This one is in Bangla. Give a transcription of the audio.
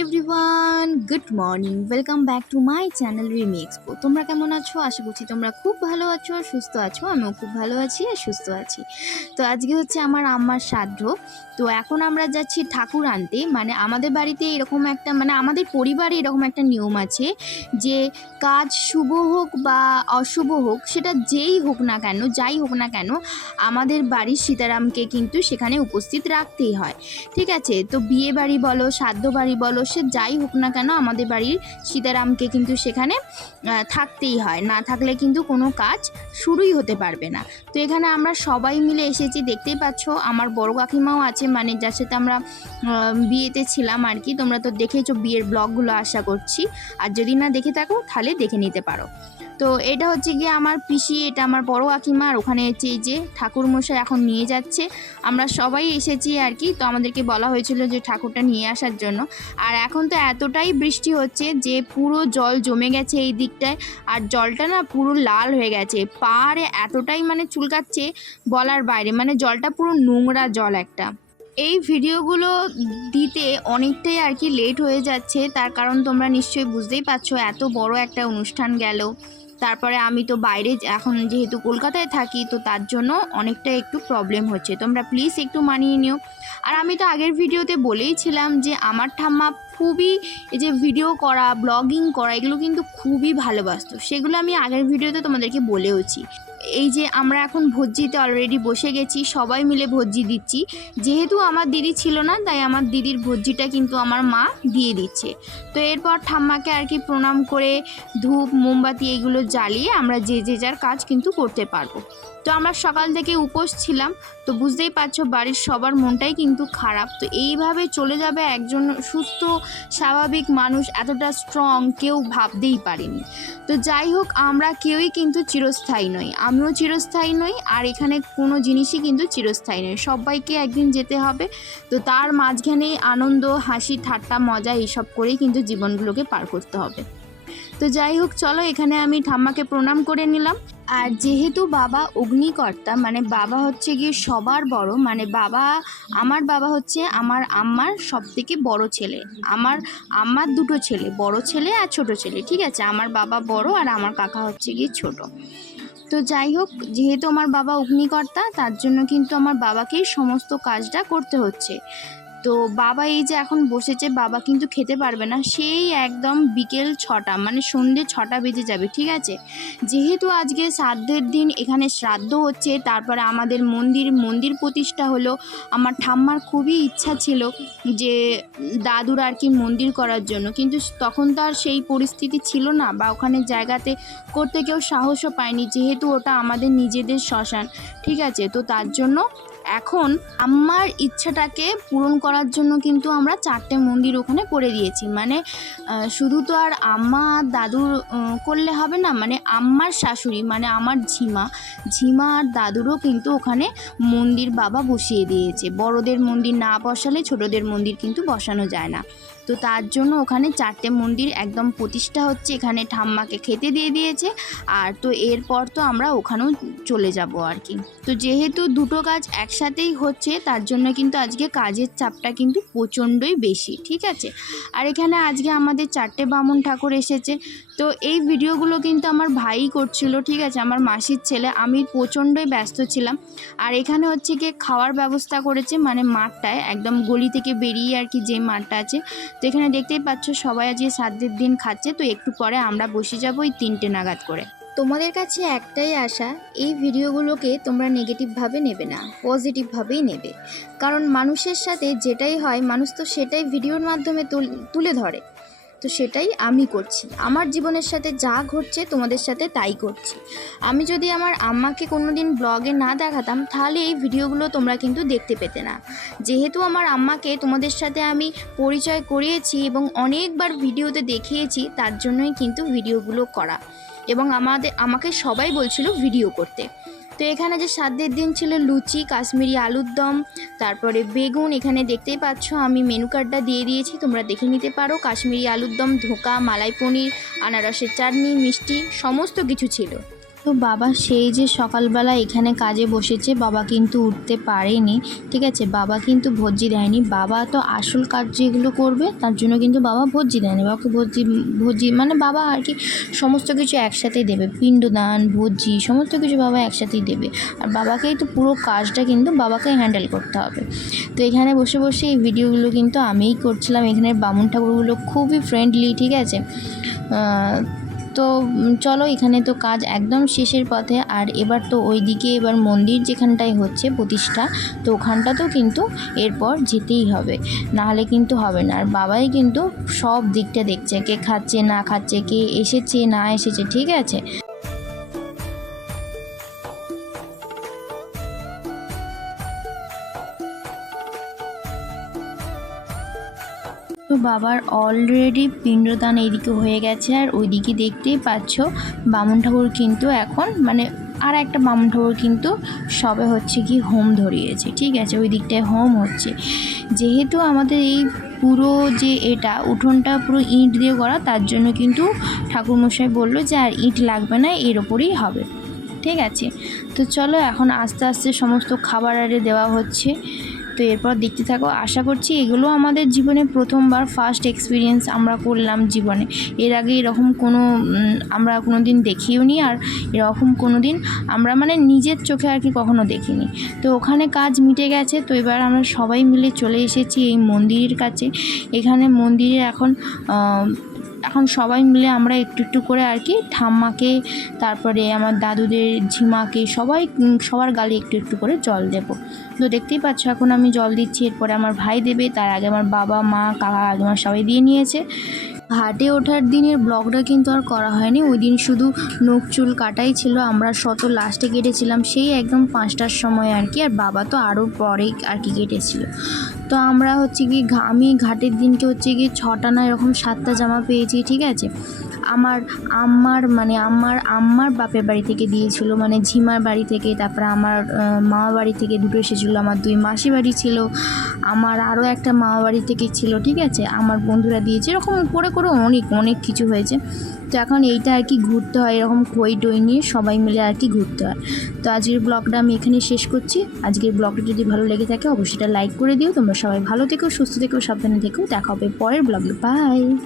everyone. Everyone good morning welcome back to my channel Rimi expo তোমরা কেমন আছো? আশা করছি তোমরা খুব ভালো আছো, সুস্থ আছো, আমিও খুব ভালো আছি আর সুস্থ আছি। তো আজকে হচ্ছে আমার আম্মার শ্রাদ্ধ। তো এখন আমরা যাচ্ছি ঠাকুর আনতে। মানে আমাদের বাড়িতে এরকম একটা মানে আমাদের পরিবারে এরকম একটা নিয়ম আছে যে কাজ শুভ হোক বা অশুভ হোক, সেটা যেই হোক না কেন, যাই হোক না কেন, আমাদের বাড়ির সীতারামকে কিন্তু সেখানে উপস্থিত রাখতেই হয়। ঠিক আছে? তো বিয়ে বাড়ি বলো, শ্রাদ্ধ বাড়ি বলো, সে যাই হোক না কেন আমাদের বাড়ির সীতারামকে কিন্তু সেখানে থাকতেই হয়। না থাকলে কিন্তু কোনো কাজ শুরুই হতে পারবে না। তো এখানে আমরা সবাই মিলে এসেছি, দেখতেই পাচ্ছ আমার বড় কাকিমাও আছে মানে যার সাথে আমরা বিয়েতে ছিলাম আর কি। তোমরা তো দেখেছ বিয়ের ব্লগগুলো আশা করছি। আর যদি না দেখে থাকো, তাহলে দেখে নিতে পারো। তো এটা হচ্ছে গিয়ে আমার পিসি, এটা আমার বড় কাকিমা, আর ওখানে হচ্ছে এই যে ঠাকুর মশাই এখন নিয়ে যাচ্ছে। আমরা সবাই এসেছি আর কি। তো আমাদেরকে বলা হয়েছিল যে ঠাকুরটা নিয়ে আসার জন্য। আর এখন তো এতটাই বৃষ্টি হচ্ছে যে পুরো জল জমে গেছে এই দিকটায়। আর জলটা না পুরো লাল হয়ে গেছে। পাহাড়ে এতটাই মানে চুলকাচ্ছে বলার বাইরে। মানে জলটা পুরো নোংরা জল একটা। এই ভিডিওগুলো দিতে অনেকটাই আর কি লেট হয়ে যাচ্ছে। তার কারণ তোমরা নিশ্চয়ই বুঝতেই পারছ, এত বড় একটা অনুষ্ঠান গেল। তারপরে আমি তো বাইরে এখন যেহেতু কলকাতায় থাকি, তো তার জন্য অনেকটা একটু প্রবলেম হচ্ছে। তোমরা প্লিজ একটু মানিয়ে নিও। আর আমি তো আগের ভিডিওতে বলেইছিলাম যে, আমার ঠাম্মা খুবই এই যে ভিডিও করা ব্লগিং করা, এগুলো কিন্তু খুবই ভালোবাসতো। সেগুলো আমি আগের ভিডিওতে তোমাদেরকে বলেওছি। এই যে আমরা এখন ভোজ্জিতে অলরেডি বসে গেছি, সবাই মিলে ভোজ্জি দিচ্ছি। যেহেতু আমার দিদি ছিল না, তাই আমার দিদির ভোজ্জিটা কিন্তু আমার মা দিয়ে দিচ্ছে। তো এরপর ঠাম্মাকে আর কি প্রণাম করে ধূপ, মোমবাতি এগুলো জ্বালিয়ে আমরা যে যে যার কাজ কিন্তু করতে পারব। তো আমরা সকাল থেকে উপোস ছিলাম, তো বুঝতেই পারছ বাড়ির সবার মনটাই কিন্তু খারাপ। তো এইভাবে চলে যাবে একজন সুস্থ, স্বাভাবিক মানুষ এতটা স্ট্রং কেউ ভাবতেই পারেনি। তো যাই হোক, আমরা কেউই কিন্তু চিরস্থায়ী নই। আমিও চিরস্থায়ী নই, আর এখানে কোনো জিনিসই কিন্তু চিরস্থায়ী নয়। সবাইকে একদিন যেতে হবে। তো তার মাঝখানে আনন্দ, হাসি, ঠাট্টা, মজা এইসব করেই কিন্তু জীবনগুলোকে পার করতে হবে। তো যাই হোক, চলো এখানে আমি ঠাম্মাকে প্রণাম করে নিলাম। আর যেহেতু বাবা অগ্নিকর্তা মানে বাবা হচ্ছে গিয়ে সবার বড় মানে বাবা, আমার বাবা হচ্ছে আমার আম্মার সব থেকে বড় ছেলে। আমার আম্মার দুটো ছেলে, বড় ছেলে আর ছোট ছেলে, ঠিক আছে? আমার বাবা বড় আর আমার কাকা হচ্ছে গিয়ে ছোট। তো যাই হোক, যেহেতু আমার বাবা অগ্নিকর্তা, তার জন্য কিন্তু আমার বাবাকেই সমস্ত কাজটা করতে হচ্ছে। তো বাবা এই যে এখন বসেছে, বাবা কিন্তু খেতে পারবে না। সেই একদম বিকেল ছটা মানে সন্ধে ছটা বেজে যাবে, ঠিক আছে? যেহেতু আজকে শ্রাদ্ধের দিন, এখানে শ্রাদ্ধ হচ্ছে, তারপরে আমাদের মন্দির মন্দির প্রতিষ্ঠা হলো। আমার ঠাম্মার খুবই ইচ্ছা ছিল যে দাদুর আর কি মন্দির করার জন্য, কিন্তু তখন তো আর সেই পরিস্থিতি ছিল না বা ওখানে জায়গাতে করতে কেউ সাহসও পায়নি, যেহেতু ওটা আমাদের নিজেদের শ্মশান, ঠিক আছে? তো তার জন্য এখন আমার ইচ্ছাটাকে পূরণ করার জন্য কিন্তু আমরা চারটে মন্দির ওখানে করে দিয়েছি। মানে শুধু তো আর আম্মা দাদুর করলে হবে না মানে আম্মার শাশুড়ি মানে আমার ঝিমা ঝিমা আর দাদুরও কিন্তু ওখানে মন্দির বাবা বসিয়ে দিয়েছে। বড়দের মন্দির না বসালে ছোটদের মন্দির কিন্তু বসানো যায় না। তো তার জন্য ওখানে চারটে মন্দির একদম প্রতিষ্ঠা হচ্ছে, এখানে ঠাম্মাকে খেতে দিয়ে দিয়েছে। আর তো এরপর তো আমরা ওখানেও চলে যাব আর কি। তো যেহেতু দুটো কাজ একসাথেই হচ্ছে, তার জন্য কিন্তু আজকে কাজের চাপটা কিন্তু প্রচণ্ডই বেশি, ঠিক আছে? আর এখানে আজকে আমাদের চারটে বামুন ঠাকুর এসেছে। তো এই ভিডিওগুলো কিন্তু আমার ভাই করছিল, ঠিক আছে? আমার মাসির ছেলে, আমি প্রচণ্ডই ব্যস্ত ছিলাম। আর এখানে হচ্ছে গিয়ে খাওয়ার ব্যবস্থা করেছে মানে মাঠটায়, একদম গলি থেকে বেরিয়ে আর কি যে মাঠটা আছে তো এখানে দেখতেই পাচ্ছ সবাই আজকে সাতদের দিন খাচ্ছে, তো একটু পরে আমরা বসে যাব ওই তিনটে নাগাদ করে। তোমাদের কাছে একটাই আশা, এই ভিডিওগুলোকে তোমরা নেগেটিভভাবে নেবে না পজিটিভভাবেই নেবে। কারণ মানুষের সাথে যেটাই হয়, মানুষ তো সেটাই ভিডিওর মাধ্যমে তুল- তুলে ধরে। তো সেটাই আমি করছি। আমার জীবনের সাথে যা ঘটছে তোমাদের সাথে তাই করছি। আমি যদি আমার আম্মাকে কোনো দিন ব্লগে না দেখাতাম, তাহলে এই ভিডিওগুলো তোমরা কিন্তু দেখতে পেতে না। যেহেতু আমার আম্মাকে তোমাদের সাথে আমি পরিচয় করিয়েছি এবং অনেকবার ভিডিওতে দেখিয়েছি, তার জন্যই কিন্তু ভিডিওগুলো করা। এবং আমাদের, আমাকে সবাই বলছিল ভিডিও করতে। তো এখানে যে সাতদের দিন ছিল লুচি, কাশ্মীরি আলুর দম, তারপরে বেগুন, এখানে দেখতেই পাচ্ছ আমি মেনু কার্ডটা দিয়ে দিয়েছি, তোমরা দেখে নিতে পারো। কাশ্মীরি আলুর দম, ধোকা, মালাই পনির, আনারসের চাটনি, মিষ্টি, সমস্ত কিছু ছিল। তো বাবা সেই যে সকালবেলা এখানে কাজে বসেছে, বাবা কিন্তু উঠতে পারেনি, ঠিক আছে? বাবা কিন্তু ভর্জি দেয়নি। বাবা তো আসল কাজ যেগুলো করবে, তার জন্য কিন্তু বাবা ভর্জি দেয়নি। বাবাকে ভর্জি ভর্জি মানে বাবা আর কি সমস্ত কিছু একসাথেই দেবে। পিণ্ডদান ভর্জি সমস্ত কিছু বাবা একসাথেই দেবে। আর বাবাকেই তো পুরো কাজটা কিন্তু বাবাকে হ্যান্ডেল করতে হবে। তো এখানে বসে বসে এই ভিডিওগুলো কিন্তু আমিই করছিলাম। এখানে বামুন ঠাকুরগুলো খুবই ফ্রেন্ডলি ঠিক আছে? তো চলো এখানে তো কাজ একদম শেষের পথে। আর এবার তো ওইদিকে এবার মন্দির যেখানটায় হচ্ছে প্রতিষ্ঠা, তো ওখানটাতেও কিন্তু এরপর যেতেই হবে। নাহলে কিন্তু হবে না। আর বাবাই কিন্তু সব দিকটা দেখছে, কে খাচ্ছে, না খাচ্ছে, কে এসেছে, না এসেছে, ঠিক আছে? তো বাবার অলরেডি পিণ্ডদান এইদিকে হয়ে গেছে, আর ওইদিকে দেখতেই পাচ্ছ বামুন ঠাকুর কিন্তু এখন মানে আর একটা বামুন ঠাকুর কিন্তু সবে হচ্ছে কি হোম ধরিয়েছে, ঠিক আছে? ওই দিকটায় হোম হচ্ছে। যেহেতু আমাদের এই পুরো যে এটা, উঠোনটা পুরো ইট দিয়ে করা, তার জন্য কিন্তু ঠাকুরমশাই বলল যে আর ইট লাগবে না, এর ওপরেই হবে, ঠিক আছে? তো চলো এখন আস্তে আস্তে সমস্ত খাবার আরে দেওয়া হচ্ছে। তো এরপর দেখতে থাকো, আশা করছি এগুলো আমাদের জীবনে প্রথমবার ফার্স্ট এক্সপিরিয়েন্স আমরা করলাম জীবনে। এর আগে এরকম কোনো আমরা কোনো দিন দেখিও নি আর এরকম কোনো দিন আমরা মানে নিজের চোখে আর কি কখনো দেখিনি। তো ওখানে কাজ মিটে গেছে, তো এবার আমরা সবাই মিলে চলে এসেছি এই মন্দিরের কাছে। এখানে মন্দিরে এখন এখন সবাই মিলে আমরা একটু একটু করে আর কি ঠাম্মাকে, তারপরে আমার দাদুদের, ঝিমাকে সবাই সবার গালে একটু একটু করে জল দেব। তো দেখতেই পাচ্ছ এখন আমি জল দিচ্ছি, এরপরে আমার ভাই দেবে, তার আগে আমার বাবা, মা, কাকা আগে আমার সবাই দিয়ে নিয়েছে। ঘাটে ওঠার দিনের ব্লগটা কিন্তু আর করা হয়নি। ওই দিন শুধু নখ চুল কাটাই ছিল। আমরা শত লাস্টে কেটেছিলাম সেই একদম পাঁচটার সময় আর কি। আর বাবা তো আরও পরেই আর কি কেটেছিল। তো আমরা হচ্ছে কি আমি ঘাটের দিনকে হচ্ছে কি ছটা না এরকম সাতটা জামা পেয়েছি, ঠিক আছে? আমার আম্মার মানে আমার আম্মার বাপের বাড়ি থেকে দিয়েছিল মানে ঝিমার বাড়ি থেকে, তারপরে আমার মামা বাড়ি থেকে দুটো এসেছিল, আমার দুই মাসি বাড়ি ছিল, আমার আরও একটা মামা বাড়ি থেকে ছিল, ঠিক আছে? আমার বন্ধুরা দিয়েছে, এরকম করে করে অনেক অনেক কিছু হয়েছে। তো এখন এইটা আর কি ঘুরতে হয়, এরকম খই টই নিয়ে সবাই মিলে আর কি ঘুরতে হয়। তো আজকের ব্লগটা আমি এখানে শেষ করছি। আজকের ব্লগটা যদি ভালো লেগে থাকে, অবশ্যই লাইক করে দিও। তোমরা সবাই ভালো থেকো, সুস্থ থেকো, সাবধানে থেকো। দেখা হবে পরের ব্লগে। বাই!